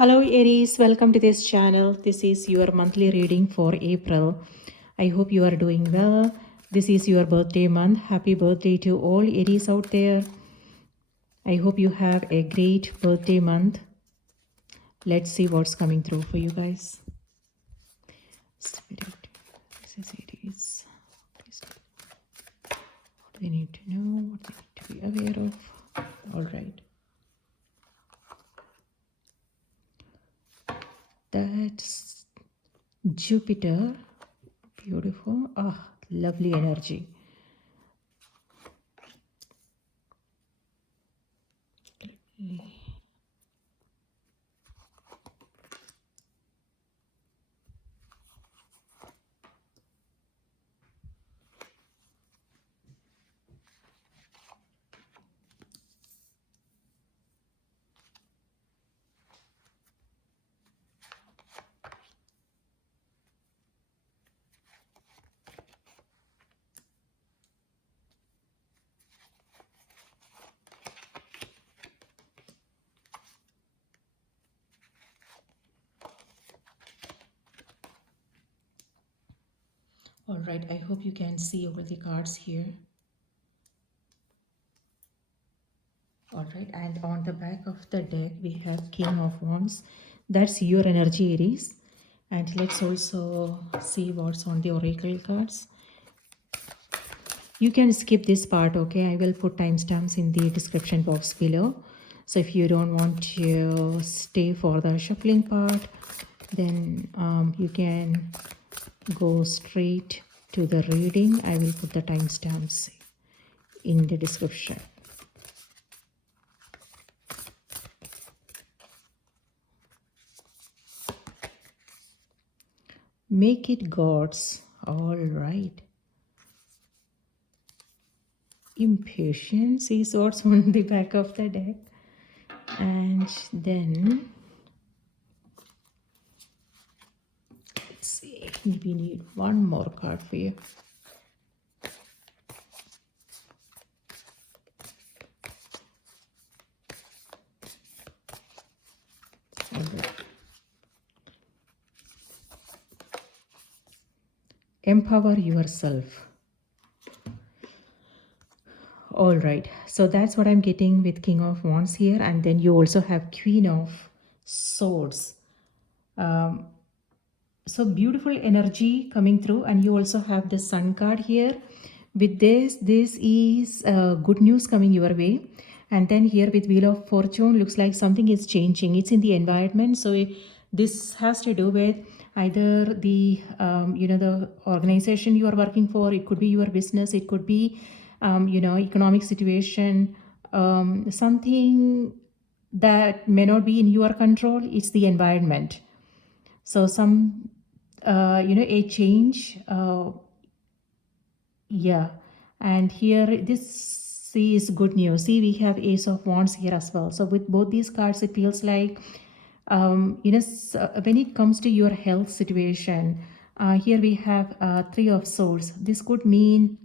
Hello Aries, welcome to this channel. This is your monthly reading for April. I hope you are doing well. This is your birthday month. Happy birthday to all Aries out there. I hope you have a great birthday month. Let's see what's coming through for you guys. Spirit, this is Aries. What do they need to know? What they need to be aware of? All right. That's Jupiter. Beautiful. Ah, lovely energy. All right, I hope you can see over the cards here. All right, and on the back of the deck, we have King of Wands. That's your energy, Aries. And let's also see what's on the oracle cards. You can skip this part, okay? I will put timestamps in the description box below. So if you don't want to stay for the shuffling part, then you can go straight to the reading. I will put the timestamps in the description. Make it gods. All right. Impatience is what's on the back of the deck. And then let's see, we need one more card for you. All right. Empower yourself. All right, so that's what I'm getting with King of Wands here. And then you also have Queen of Swords. So beautiful energy coming through. And you also have the Sun card here. With this is good news coming your way. And then here with Wheel of Fortune, looks like something is changing. It's in the environment. So this has to do with either the the organization you are working for. It could be your business. It could be economic situation, something that may not be in your control. It's the environment. So some a change, yeah. And here this is good news. See, we have Ace of Wands here as well. So with both these cards, it feels like when it comes to your health situation, here we have Three of Swords. This could mean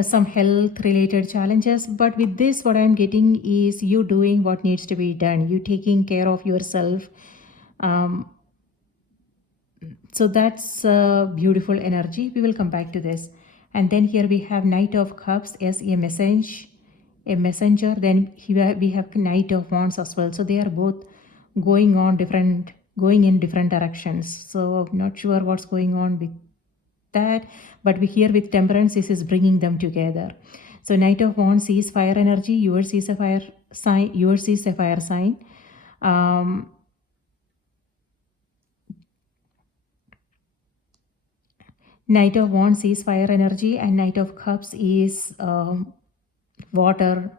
some health related challenges, but with this what I'm getting is you doing what needs to be done, you taking care of yourself. So that's a beautiful energy. We will come back to this. And then here we have Knight of Cups as a messenger. Then here we have Knight of Wands as well. So they are both going in different directions. So I'm not sure what's going on with that, but we here with Temperance, this is bringing them together. So Knight of Wands is fire energy. Yours is a fire sign. Knight of Wands is fire energy, and Knight of Cups is water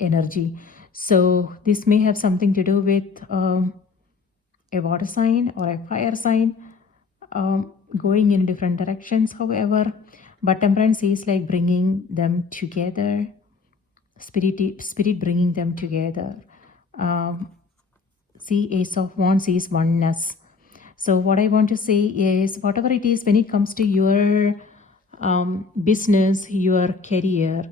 energy. So this may have something to do with a water sign or a fire sign. Going in different directions, however, but Temperance is like bringing them together, spirit bringing them together. See, Ace of Wands is oneness. So what I want to say is, whatever it is, when it comes to your business, your career,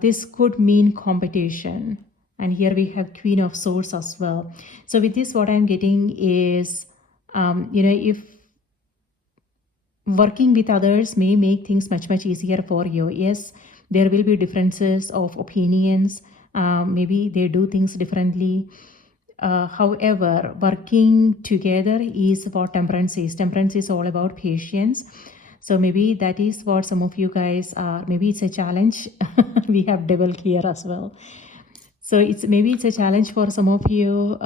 This could mean competition. And here we have Queen of Swords as well. So with this, what I'm getting is, if working with others may make things much easier for you. Yes, there will be differences of opinions. Maybe they do things differently. However, working together is what temperance is. Temperance is all about patience. So maybe that is what some of you guys are. Maybe it's a challenge. We have devil here as well. So maybe it's a challenge for some of you,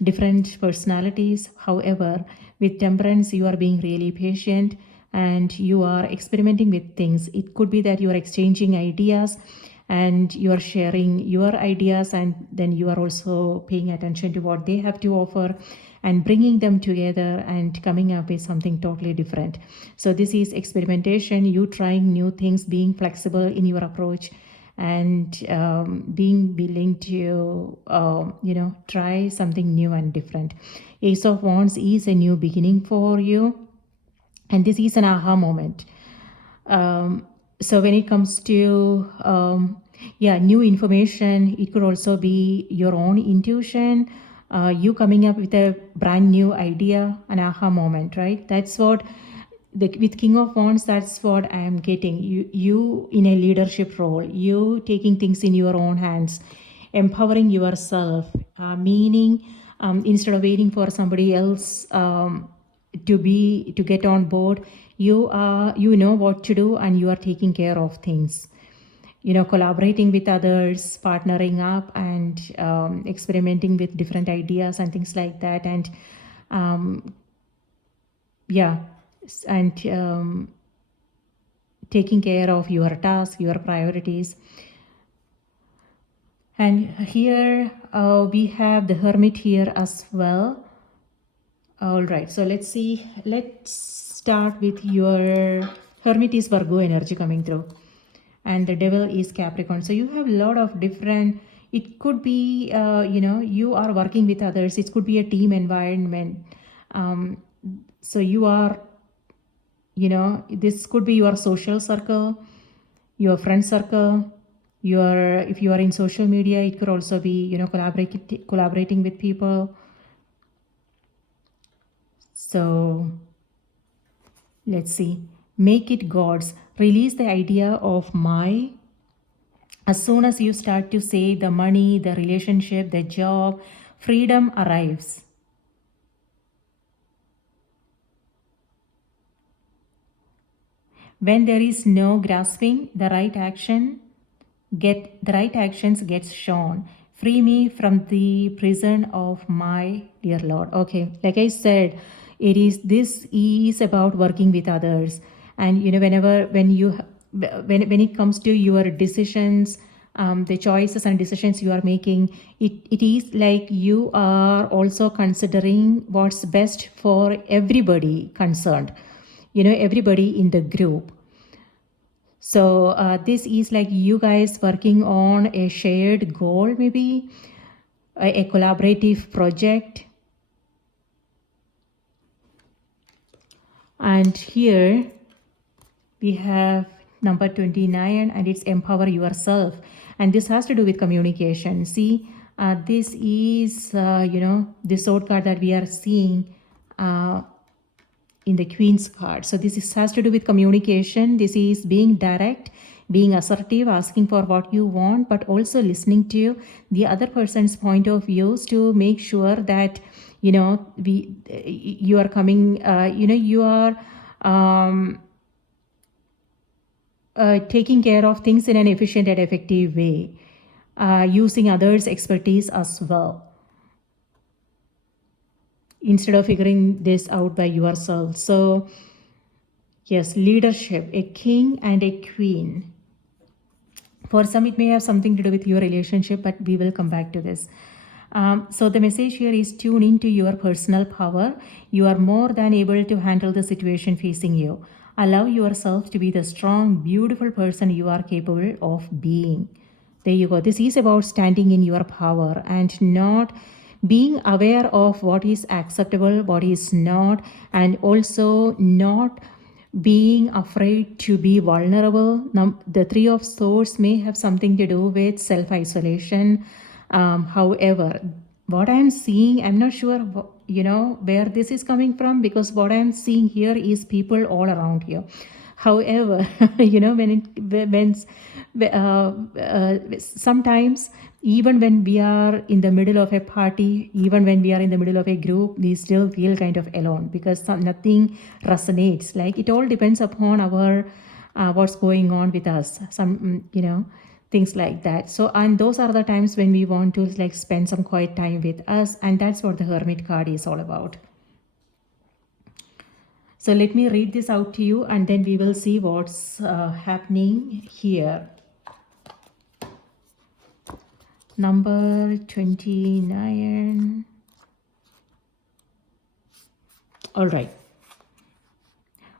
different personalities. However, with temperance, you are being really patient and you are experimenting with things. It could be that you are exchanging ideas and you are sharing your ideas, and then you are also paying attention to what they have to offer and bringing them together and coming up with something totally different. So this is experimentation, you trying new things, being flexible in your approach, and being willing to try something new and different. Ace of Wands is a new beginning for you, and this is an aha moment. So when it comes to new information, it could also be your own intuition, you coming up with a brand new idea, an aha moment, right? That's what with King of Wands, that's what I am getting. You in a leadership role, you taking things in your own hands, empowering yourself, meaning instead of waiting for somebody else to get on board, you know what to do and you are taking care of things. Collaborating with others, partnering up, and experimenting with different ideas and things like that. And taking care of your task, your priorities. And here we have the Hermit here as well. All right, so let's start with your Hermit is Virgo energy coming through, and the Devil is Capricorn. So you have a lot of different, it could be you are working with others, it could be a team environment. So you are, this could be your social circle, your friend circle, if you are in social media, it could also be collaborating with people. So let's see. Make it God's. Release the idea of my. As soon as you start to say the money, the relationship, the job, freedom arrives. When there is no grasping, the right actions gets shown. Free me from the prison of my dear Lord. Okay, like I said, this is about working with others, and when it comes to your decisions, the choices and decisions you are making, it is like you are also considering what's best for everybody concerned, everybody in the group. So this is like you guys working on a shared goal, maybe a collaborative project. And here we have number 29, and it's empower yourself. And this has to do with communication. See, this is, the sword card that we are seeing in the Queen's card. So this has to do with communication. This is being direct, being assertive, asking for what you want, but also listening to the other person's point of views to make sure that, you are coming, you are taking care of things in an efficient and effective way, using others' expertise as well, instead of figuring this out by yourself. So yes, leadership, a king and a queen. For some, it may have something to do with your relationship, but we will come back to this. So the message here is tune into your personal power. You are more than able to handle the situation facing you. Allow yourself to be the strong, beautiful person you are capable of being. There you go. This is about standing in your power and not being aware of what is acceptable, what is not, and also not being afraid to be vulnerable. Now, the Three of Swords may have something to do with self-isolation. However, what I'm seeing, I'm not sure, where this is coming from, because what I'm seeing here is people all around here. However, sometimes even when we are in the middle of a party, even when we are in the middle of a group, we still feel kind of alone because nothing resonates. Like it all depends upon our what's going on with us. Things like that. So, and those are the times when we want to like spend some quiet time with us, and that's what the Hermit card is all about. So let me read this out to you and then we will see what's happening here. Number 29. All right.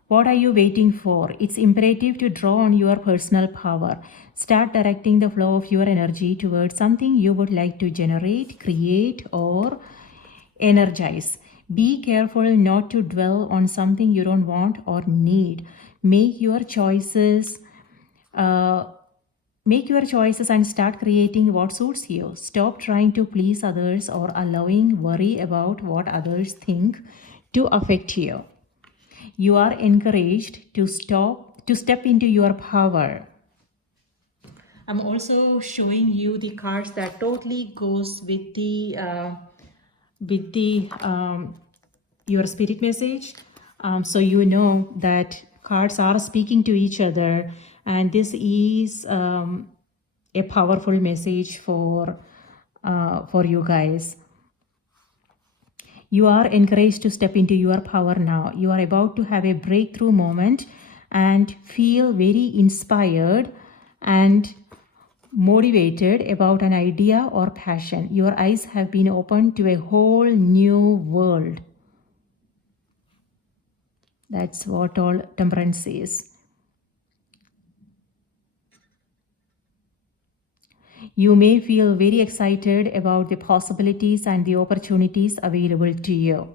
What are you waiting for? It's imperative to draw on your personal power. Start directing the flow of your energy towards something you would like to generate, create, or energize. Be careful not to dwell on something you don't want or need. Make your choices and start creating what suits you. Stop trying to please others or allowing worry about what others think to affect you. You are encouraged to step into your power. I'm also showing you the cards that totally goes with the your spirit message. So you know that cards are speaking to each other, and this is a powerful message for you guys. You are encouraged to step into your power now. You are about to have a breakthrough moment and feel very inspired and motivated about an idea or passion. Your eyes have been opened to a whole new world. That's what all Temperance says. You may feel very excited about the possibilities and the opportunities available to you.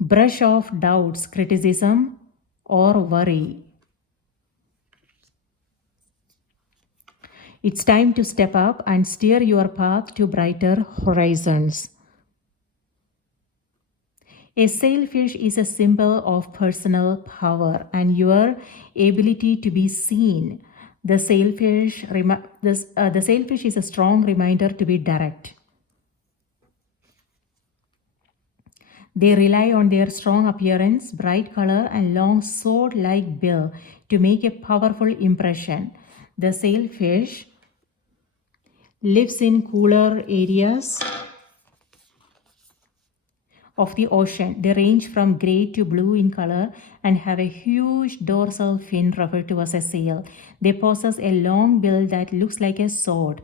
Brush off doubts, criticism, or worry. It's time to step up and steer your path to brighter horizons. A sailfish is a symbol of personal power and your ability to be seen. The sailfish is a strong reminder to be direct. They rely on their strong appearance, bright color, and long sword-like bill to make a powerful impression. The sailfish lives in cooler areas of the ocean. They range from gray to blue in color and have a huge dorsal fin referred to as a sail. They possess a long bill that looks like a sword.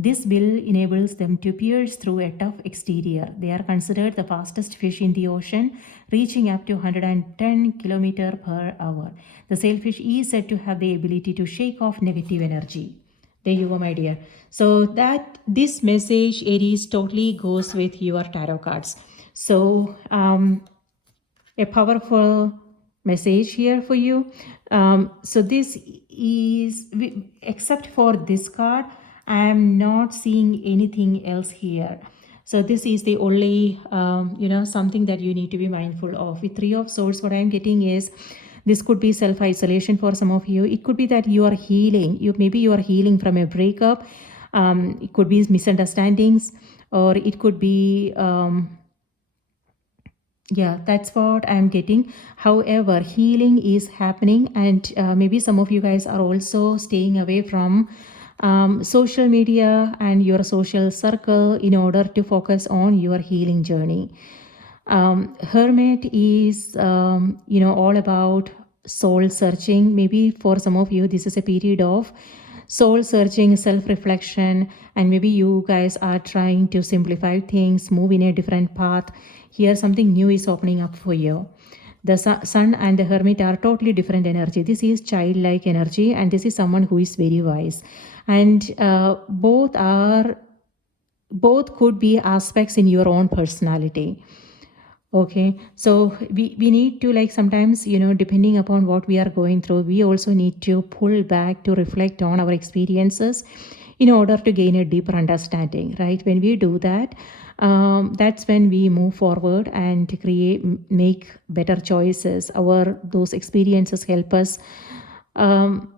This bill enables them to pierce through a tough exterior. They are considered the fastest fish in the ocean, reaching up to 110 km per hour. The sailfish is said to have the ability to shake off negative energy. There you go, my dear. So that this message, Aries, totally goes with your tarot cards. So a powerful message here for you. So this is, except for this card, I am not seeing anything else here. So this is the only, something that you need to be mindful of. With Three of Swords, what I'm getting is, this could be self-isolation for some of you. It could be that you are healing. Maybe you are healing from a breakup. It could be misunderstandings, or it could be... yeah, that's what I'm getting. However, healing is happening, and maybe some of you guys are also staying away from social media and your social circle in order to focus on your healing journey. Hermit is, all about soul searching. Maybe for some of you, this is a period of soul searching, self-reflection, and maybe you guys are trying to simplify things, move in a different path. Here, something new is opening up for you. The sun and the Hermit are totally different energy. This is childlike energy, and this is someone who is very wise. And both are both could be aspects in your own personality. Okay, so we need to, like, sometimes, depending upon what we are going through, we also need to pull back to reflect on our experiences in order to gain a deeper understanding, right? When we do that, that's when we move forward and make better choices. Those experiences help us learn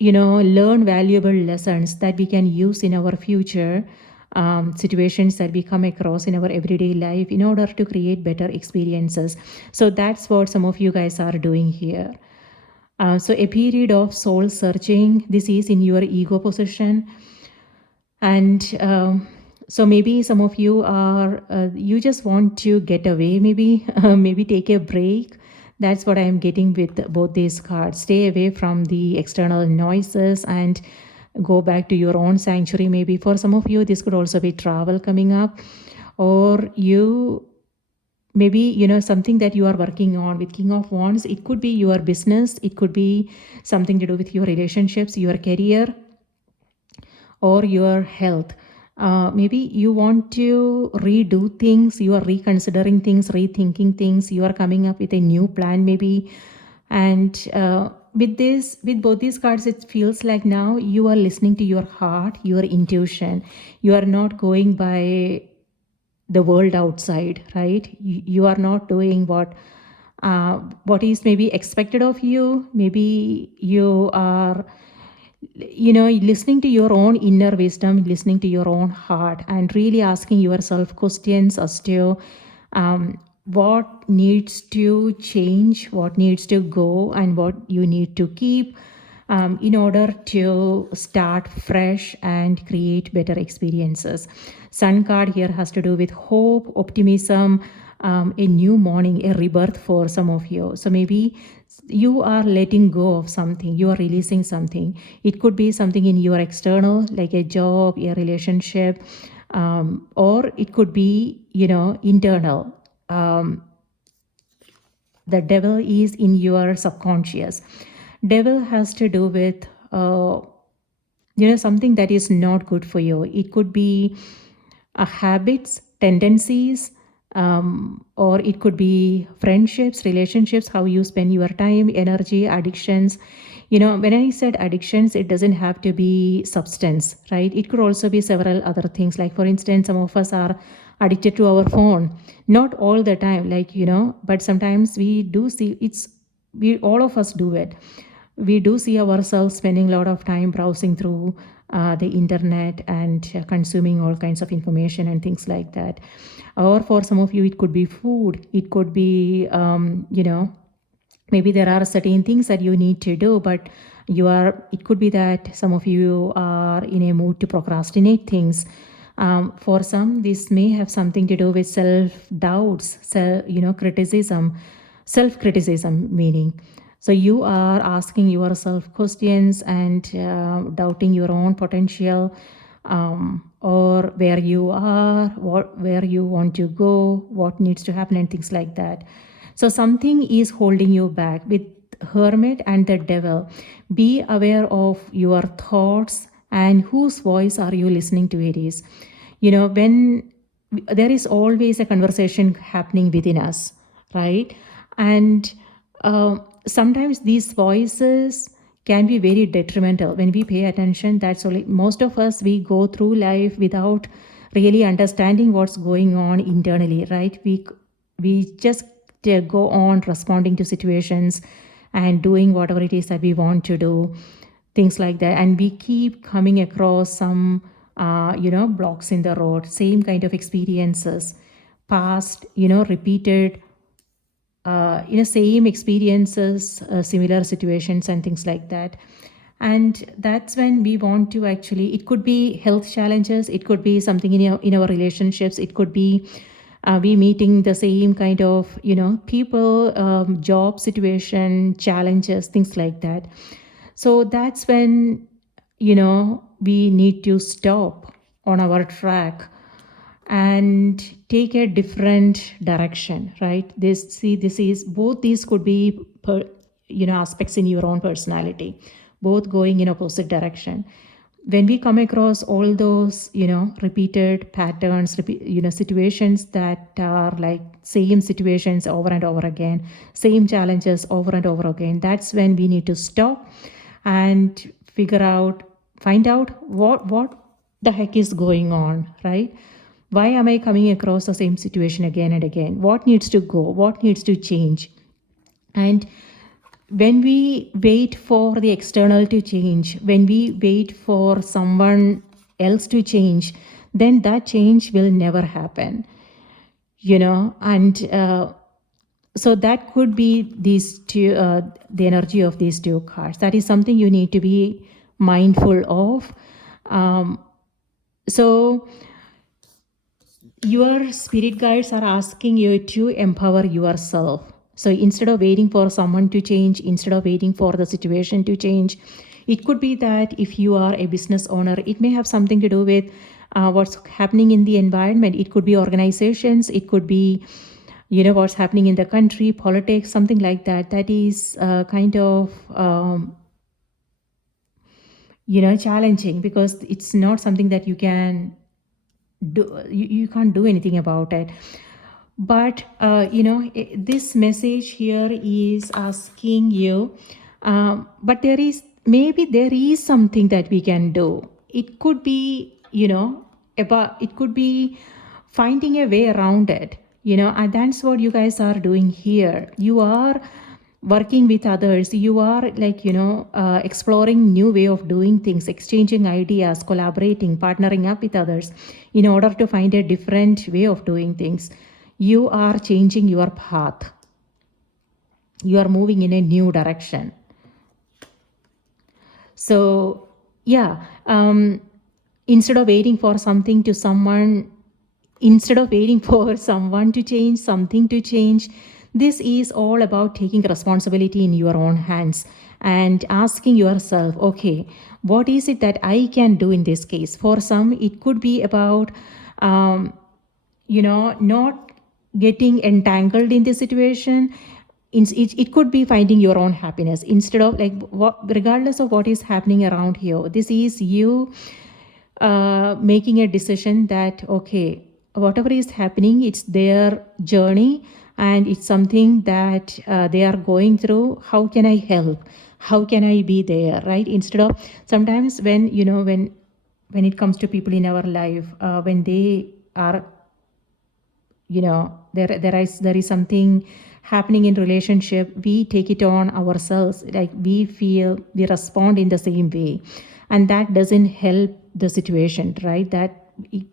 valuable lessons that we can use in our future situations that we come across in our everyday life in order to create better experiences. So that's what some of you guys are doing here. So a period of soul searching, this is in your ego position. And so maybe some of you are, you just want to get away, maybe, maybe take a break. That's what I am getting with both these cards. Stay away from the external noises and go back to your own sanctuary. Maybe for some of you, this could also be travel coming up, or maybe something that you are working on with King of Wands. It could be your business, it could be something to do with your relationships, your career, or your health. Maybe you want to redo things, you are reconsidering things, rethinking things, you are coming up with a new plan maybe. And with both these cards, it feels like now you are listening to your heart, your intuition. You are not going by the world outside, right? You are not doing what is maybe expected of you. Maybe you are listening to your own inner wisdom, listening to your own heart, and really asking yourself questions as to what needs to change, what needs to go, and what you need to keep in order to start fresh and create better experiences. Sun card here has to do with hope, optimism, a new morning, a rebirth for some of you. So maybe you are letting go of something, you are releasing something. It could be something in your external, like a job, a relationship, or it could be, internal. The devil is in your subconscious. Devil has to do with, something that is not good for you. It could be habits, tendencies, or it could be friendships, relationships, how you spend your time, energy, addictions. When I said addictions, it doesn't have to be substance, right? It could also be several other things. Like, for instance, some of us are addicted to our phone. Not all the time, but sometimes we do see all of us do it. We do see ourselves spending a lot of time browsing through the internet and consuming all kinds of information and things like that. Or for some of you, it could be food. It could be, maybe there are certain things that you need to do, but it could be that some of you are in a mood to procrastinate things. For some, this may have something to do with self-doubts, criticism, self-criticism meaning. So you are asking yourself questions and doubting your own potential, or where you are, where you want to go, what needs to happen, and things like that. So something is holding you back. With Hermit and the Devil, be aware of your thoughts and whose voice are you listening to. It is, when there is always a conversation happening within us, right? And sometimes these voices can be very detrimental when we pay attention. That's only, most of us, we go through life without really understanding what's going on internally, right? We just go on responding to situations and doing whatever it is that we want to do, things like that. And we keep coming across some blocks in the road, same kind of experiences, past, repeated, same experiences, similar situations and things like that. And that's when we want to actually, it could be health challenges, it could be something in our relationships, it could be we meeting the same kind of people, job situation, challenges, things like that. So that's when we need to stop on our track and take a different direction, right? This is both. These could be aspects in your own personality, both going in opposite direction. when we come across all those, repeated patterns, situations that are like same situations over and over again, same challenges over and over again, that's when we need to stop and find out what the heck is going on, right? Why am I coming across the same situation again and again? What needs to go? What needs to change? And when we wait for the external to change, when we wait for someone else to change, then that change will never happen, and so that could be these two, the energy of these two cards. That is something you need to be mindful of. So your spirit guides are asking you to empower yourself. So instead of waiting for someone to change, instead of waiting for the situation to change, it could be that if you are a business owner, it may have something to do with what's happening in the environment. It could be organizations, it could be, what's happening in the country, politics, something like that. That is kind of, challenging, because it's not something that you can do. You can't do anything about it. But this message here is asking you, but there is something that we can do. It could be, it could be finding a way around it, and that's what you guys are doing here. You are working with others, you are like, exploring new way of doing things, exchanging ideas, collaborating, partnering up with others in order to find a different way of doing things. You are changing your path. You are moving in a new direction. So yeah, instead of waiting for something to someone, instead of waiting for someone to change, something to change, this is all about taking responsibility in your own hands and asking yourself, okay, what is it that I can do in this case? For some, it could be about, not getting entangled in the situation. It could be finding your own happiness instead of like regardless of what is happening around here. This is you making a decision that, okay, whatever is happening, it's their journey and it's something that they are going through. How can I help? How can I be there, right? Instead of sometimes when it comes to people in our life, when they are, there is something happening in relationship, we take it on ourselves, like we respond in the same way, and that doesn't help the situation, right? That it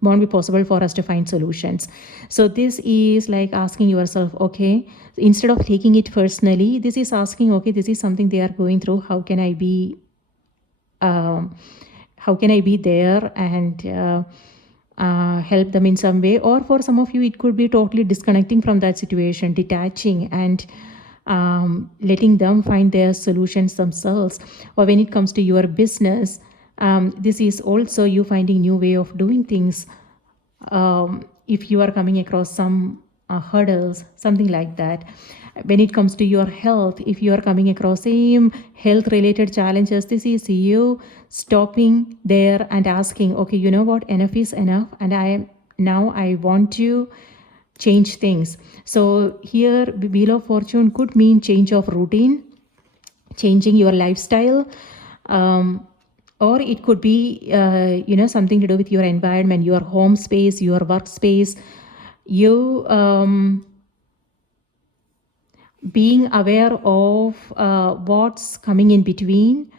won't be possible for us to find solutions. So this is like asking yourself, okay, instead of taking it personally, this is asking, okay, this is something they are going through. How can I be there and help them in some way? Or for some of you, it could be totally disconnecting from that situation, detaching and letting them find their solutions themselves. Or when it comes to your business, this is also you finding new way of doing things. If you are coming across some hurdles, something like that. When it comes to your health, if you are coming across same health related challenges, this is you stopping there and asking, okay, you know what, enough is enough, and I want to change things. So here Wheel of Fortune could mean change of routine, changing your lifestyle, or it could be something to do with your environment, your home space, your workspace, you being aware of what's coming in between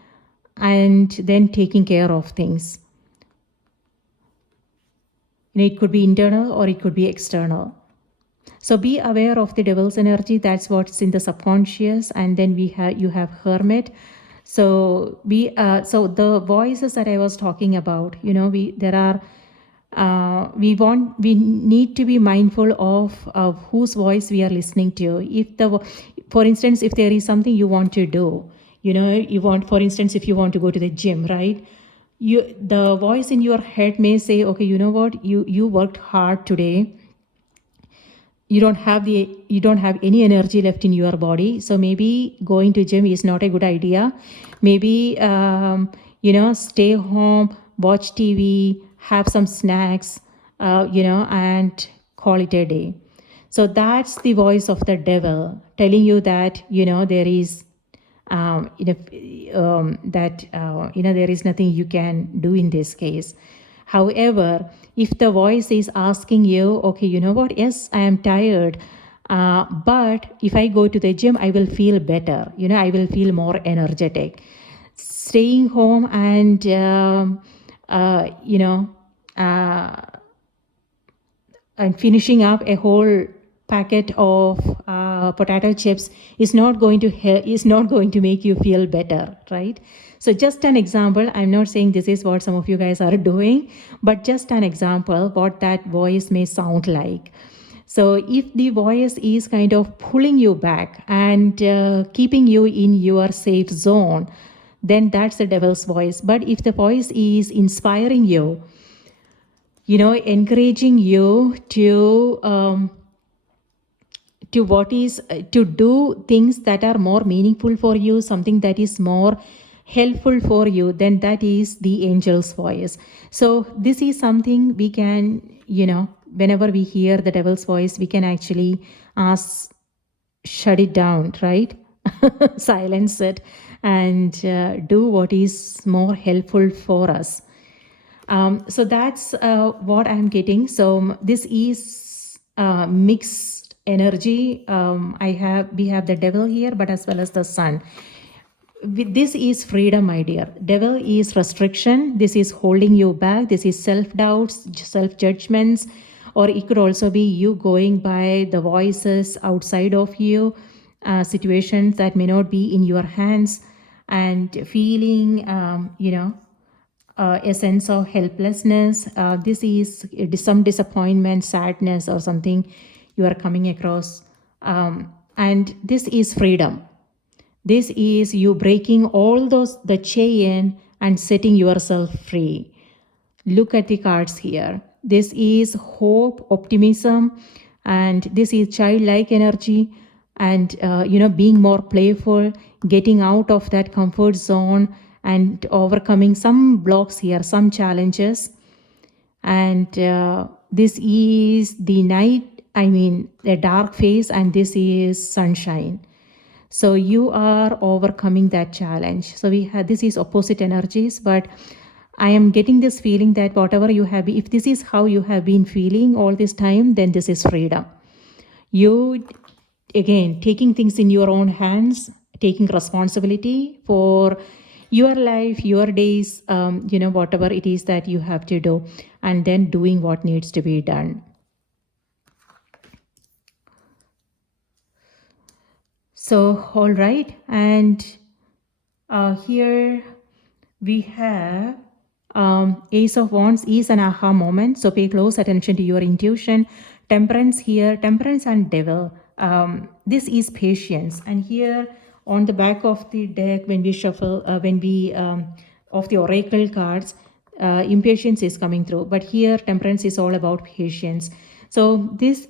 and then taking care of things. It could be internal or it could be external. So be aware of the devil's energy. That's what's in the subconscious. And then you have Hermit. So so the voices that I was talking about, we need to be mindful of whose voice we are listening to. For instance, if there is something you want to do, for instance, if you want to go to the gym, right? The voice in your head may say, okay, you know what, you worked hard today. You don't have any energy left in your body, so maybe going to gym is not a good idea. Maybe stay home, watch TV, have some snacks, and call it a day. So that's the voice of the devil telling you that, there is, there is nothing you can do in this case. However, if the voice is asking you, okay, you know what, yes, I am tired, but if I go to the gym, I will feel better, I will feel more energetic. Staying home and, and finishing up a whole packet of potato chips is not going to make you feel better, right? So just an example, I'm not saying this is what some of you guys are doing, but just an example what that voice may sound like. So if the voice is kind of pulling you back and keeping you in your safe zone, then that's the devil's voice. But if the voice is inspiring you, encouraging you to do things that are more meaningful for you, something that is more helpful for you, then that is the angel's voice. So this is something we can, whenever we hear the devil's voice, we can actually ask, shut it down, right? Silence it and do what is more helpful for us. So that's what I'm getting. So this is mixed energy. We have the devil here, but as well as the sun. This is freedom, my dear. Devil is restriction. This is holding you back. This is self-doubts, self-judgments, or it could also be you going by the voices outside of you, situations that may not be in your hands, and feeling, a sense of helplessness. This is some disappointment, sadness, or something you are coming across. And this is freedom. This is you breaking all the chain and setting yourself free. Look at the cards here. This is hope, optimism, and this is childlike energy, and being more playful, getting out of that comfort zone and overcoming some blocks here, some challenges. And this is the night, the dark phase, and this is sunshine. So you are overcoming that challenge. So this is opposite energies, but I am getting this feeling that whatever you have, if this is how you have been feeling all this time, then this is freedom. You, again, taking things in your own hands, taking responsibility for your life, your days, whatever it is that you have to do, and then doing what needs to be done. So, all right, and here we have Ace of Wands is an aha moment. So pay close attention to your intuition. Temperance here, temperance and devil. This is patience. And here on the back of the deck, when we shuffle, of the oracle cards, impatience is coming through. But here temperance is all about patience. So this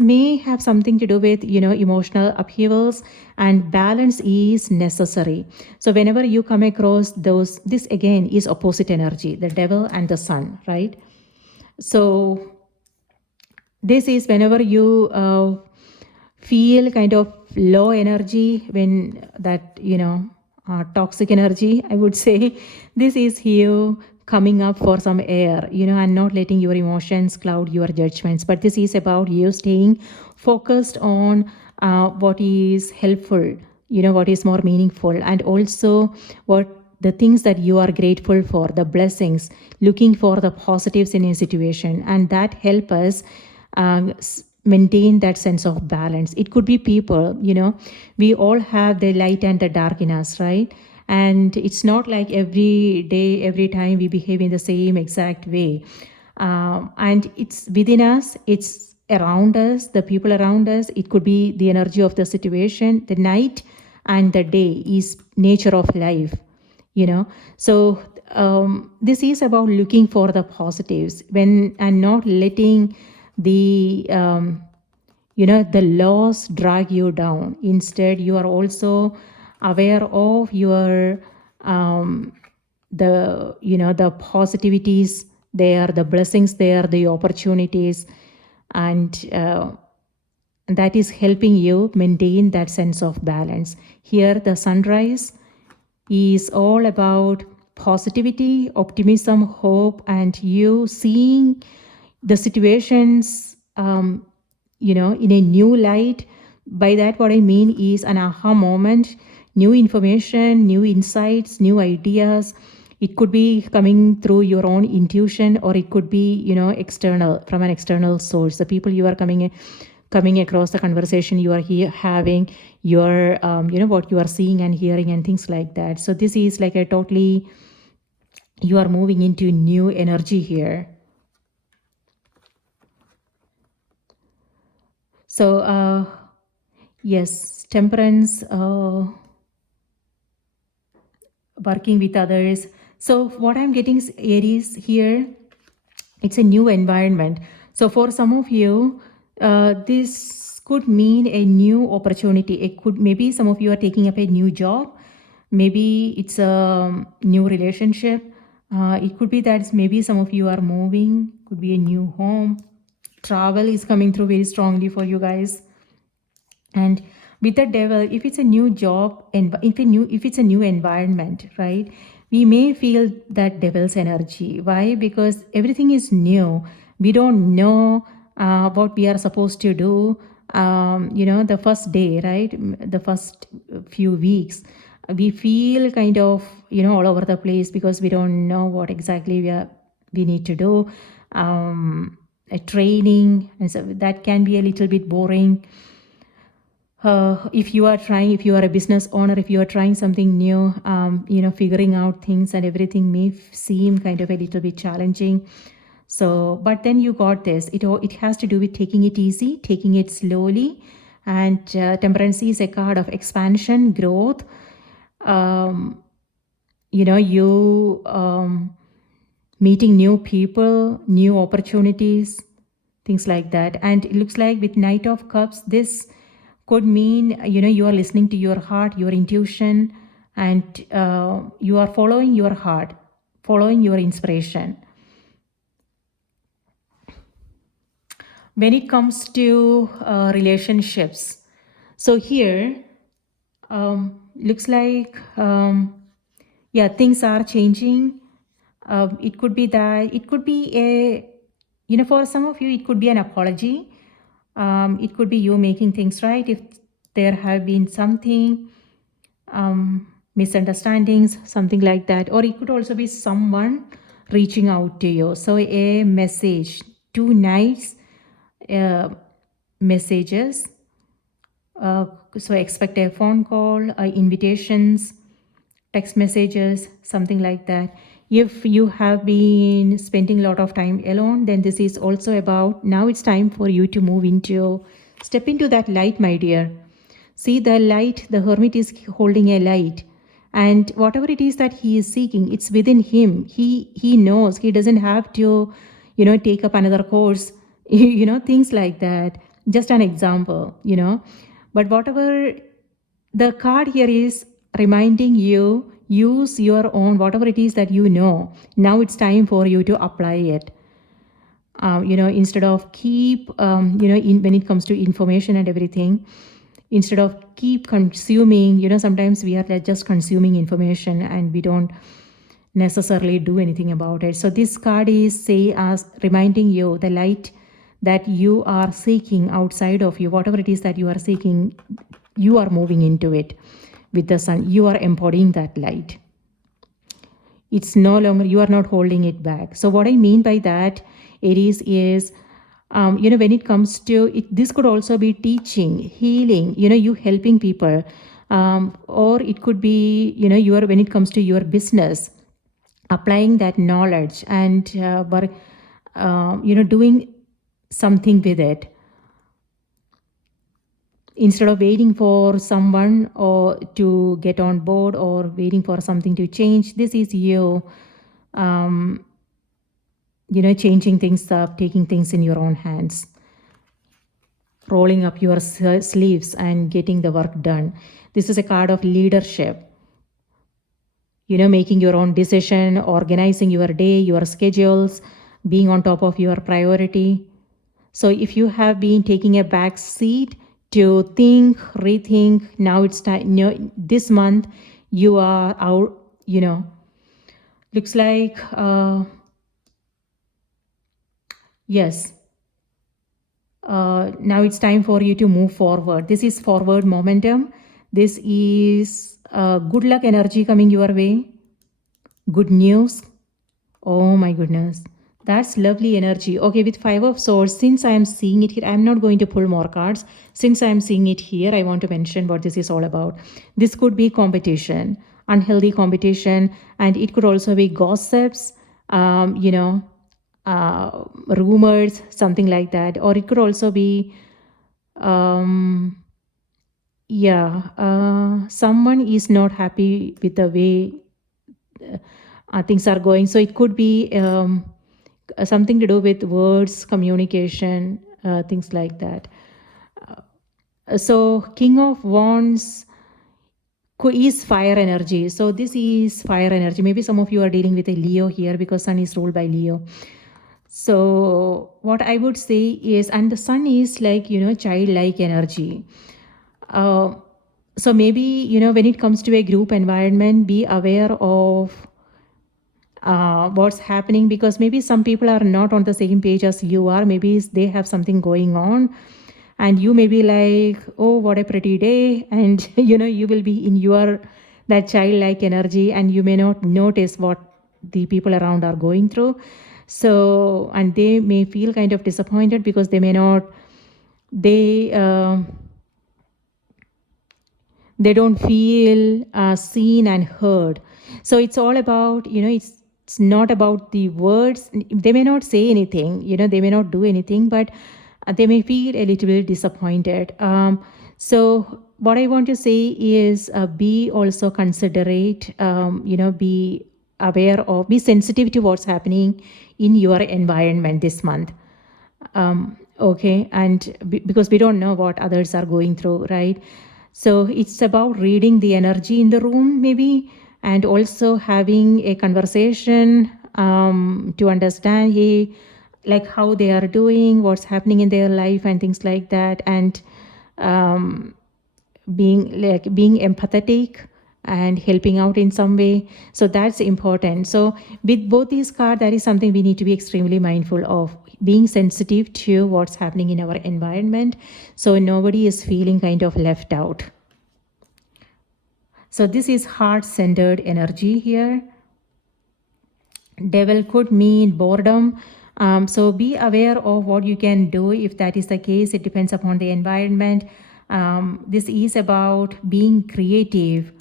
may have something to do with, emotional upheavals, and balance is necessary. So whenever you come across those, this again is opposite energy, the devil and the sun, right? So this is whenever you feel kind of low energy, when that, toxic energy, I would say, this is you coming up for some air, and not letting your emotions cloud your judgments. But this is about you staying focused on what is helpful, what is more meaningful, and also what the things that you are grateful for, the blessings, looking for the positives in a situation, and that help us maintain that sense of balance. It could be people, we all have the light and the dark in us, right? And it's not like every day, every time we behave in the same exact way. And it's within us, it's around us, the people around us. It could be the energy of the situation. The night and the day is nature of life, So this is about looking for the positives and not letting the the loss drag you down. Instead, you are also aware of your the the positivities there, the blessings there, the opportunities, and that is helping you maintain that sense of balance. Here the sunrise is all about positivity, optimism, hope, and you seeing the situations in a new light. By that, what I mean is an aha moment, new information, new insights, new ideas. It could be coming through your own intuition, or it could be external, from an external source. The people you are coming across, the conversation you are having, your what you are seeing and hearing and things like that. So this is like a totally, you are moving into new energy here. So yes, temperance, working with others. So what I'm getting, Aries, here, it's a new environment. So for some of you, this could mean a new opportunity. It could, maybe some of you are taking up a new job. Maybe it's a new relationship. It could be that maybe some of you are moving, could be a new home. Travel is coming through very strongly for you guys. And with the devil, if it's a new job and if it's a new environment, right, we may feel that devil's energy. Why? Because everything is new. We don't know what we are supposed to do. The first day, right, the first few weeks, we feel kind of all over the place because we don't know what exactly we need to do. A training, and so that can be a little bit boring. If you are a business owner, if you are trying something new, figuring out things and everything may seem kind of a little bit challenging. So, but then you got this. It has to do with taking it easy, taking it slowly. And temperance is a card of expansion, growth. Meeting new people, new opportunities, things like that. And it looks like with Knight of Cups, this could mean you are listening to your heart, your intuition, and you are following your heart, following your inspiration. When it comes to relationships, so here looks like things are changing. It could be that, it could be for some of you, it could be an apology. It could be you making things right if there have been something, misunderstandings, something like that. Or it could also be someone reaching out to you. So a message, 2 nights messages. So expect a phone call, invitations, text messages, something like that. If you have been spending a lot of time alone, then this is also about, now it's time for you to step into that light, my dear. See the light, the hermit is holding a light. And whatever it is that he is seeking, it's within him. He knows, he doesn't have to, take up another course, things like that. Just an example, But whatever, the card here is reminding you, use your own, whatever it is that now it's time for you to apply it. Instead of keep, when it comes to information and everything, instead of keep consuming, sometimes we are just consuming information and we don't necessarily do anything about it. So this card is reminding you the light that you are seeking outside of you, whatever it is that you are seeking, you are moving into it with the sun. You are embodying that light. It's no longer, you are not holding it back. So what I mean by that, Aries, is when it comes to it, this could also be teaching, healing, you helping people, or it could be when it comes to your business, applying that knowledge and doing something with it, instead of waiting for someone or to get on board or waiting for something to change. This is you changing things up, taking things in your own hands, rolling up your sleeves and getting the work done. This is a card of leadership. making your own decision, organizing your day, your schedules, being on top of your priority. So if you have been taking a back seat to think, rethink, now it's time, this month you are out, looks like, yes, now it's time for you to move forward. This is forward momentum. This is good luck energy coming your way. Good news. Oh my goodness. That's lovely energy. Okay, with Five of Swords, since I am seeing it here, I'm not going to pull more cards. Since I'm seeing it here, I want to mention what this is all about. This could be competition, unhealthy competition, and it could also be gossips, rumors, something like that. Or it could also be, someone is not happy with the way things are going. So it could be something to do with words, communication, things like that. So King of Wands is fire energy. So this is fire energy. Maybe some of you are dealing with a Leo here because Sun is ruled by Leo. So what I would say is, and the Sun is like, childlike energy. So maybe, when it comes to a group environment, be aware of what's happening, because maybe some people are not on the same page as you are. Maybe they have something going on and you may be like, oh, what a pretty day, and you will be in your that childlike energy and you may not notice what the people around are going through. So, and they may feel kind of disappointed because they may not, they don't feel seen and heard. So it's all about, it's not about the words. They may not say anything, they may not do anything, but they may feel a little bit disappointed. So what I want to say is be also considerate, be aware of, be sensitive to what's happening in your environment this month. Okay, and because we don't know what others are going through, right? So it's about reading the energy in the room, maybe, and also having a conversation to understand, hey, like how they are doing, what's happening in their life, and things like that, and being empathetic and helping out in some way. So that's important. So with both these cards, that is something we need to be extremely mindful of, being sensitive to what's happening in our environment, so nobody is feeling kind of left out. So this is heart-centered energy here. Devil could mean boredom. So be aware of what you can do if that is the case. It depends upon the environment. This is about being creative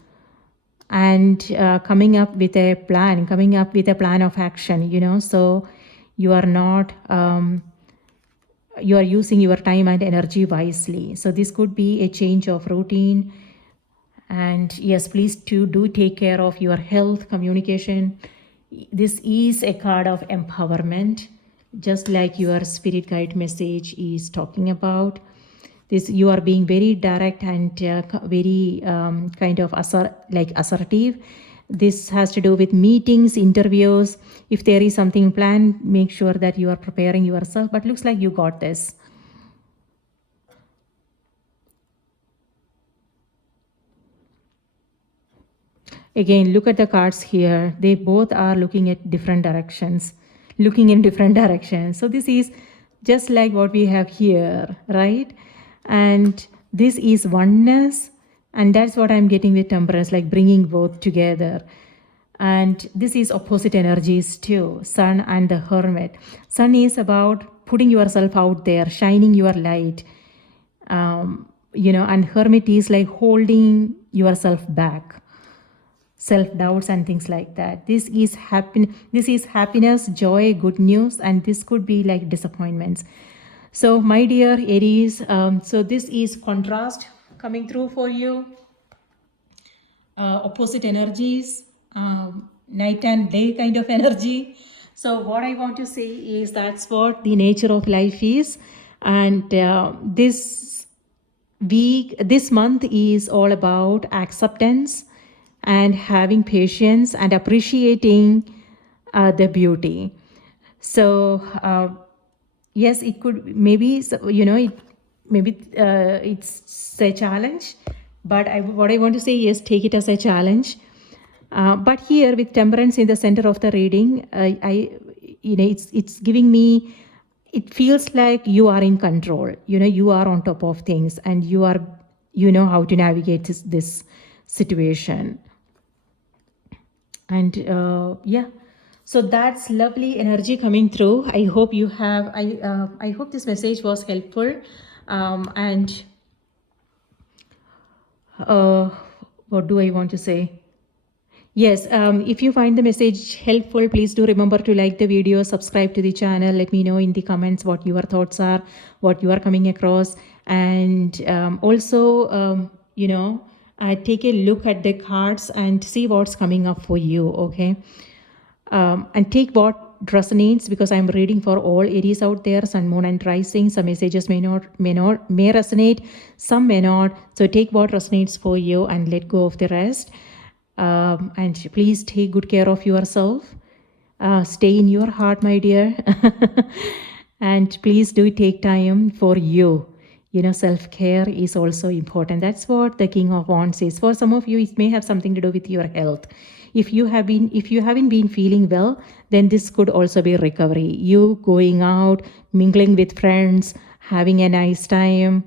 and coming up with a plan of action, so you are not, you are using your time and energy wisely. So this could be a change of routine. And yes, please do take care of your health, communication. This is a card of empowerment, just like your spirit guide message is talking about. This, you are being very direct and very kind of assertive. This has to do with meetings, interviews. If there is something planned, make sure that you are preparing yourself. But looks like you got this. Again, look at the cards here. They both are looking at different directions, looking in different directions. So this is just like what we have here, right? And this is oneness. And that's what I'm getting with Temperance, like bringing both together. And this is opposite energies too, Sun and the Hermit. Sun is about putting yourself out there, shining your light. And Hermit is like holding yourself back, self-doubts and things like that. This is happiness, joy, good news, and this could be like disappointments. So my dear Aries, so this is contrast coming through for you. Opposite energies, night and day kind of energy. So what I want to say is that's what the nature of life is. And this month is all about acceptance and having patience and appreciating the beauty. So yes, it could maybe, it's a challenge, but what I want to say is take it as a challenge. But here with temperance in the center of the reading, it's giving me, it feels like you are in control. You are on top of things, and you know how to navigate this situation. And yeah, so that's lovely energy coming through. I hope you have, I hope this message was helpful. And what do I want to say? Yes, if you find the message helpful, please do remember to like the video, subscribe to the channel. Let me know in the comments what your thoughts are, what you are coming across. And also, take a look at the cards and see what's coming up for you, okay? And take what resonates, because I'm reading for all Aries out there, Sun, Moon, and Rising. Some messages may resonate, some may not. So take what resonates for you and let go of the rest. And please take good care of yourself. Stay in your heart, my dear. And please do take time for you. Self-care is also important. That's what the King of Wands is. For some of you, it may have something to do with your health. If you haven't been feeling well, then this could also be recovery. You going out, mingling with friends, having a nice time.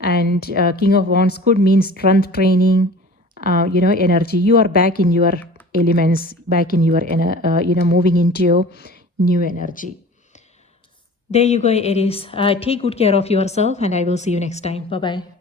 And King of Wands could mean strength training, energy. You are back in your elements, back in your, moving into new energy. There you go, Aries. Take good care of yourself, and I will see you next time. Bye-bye.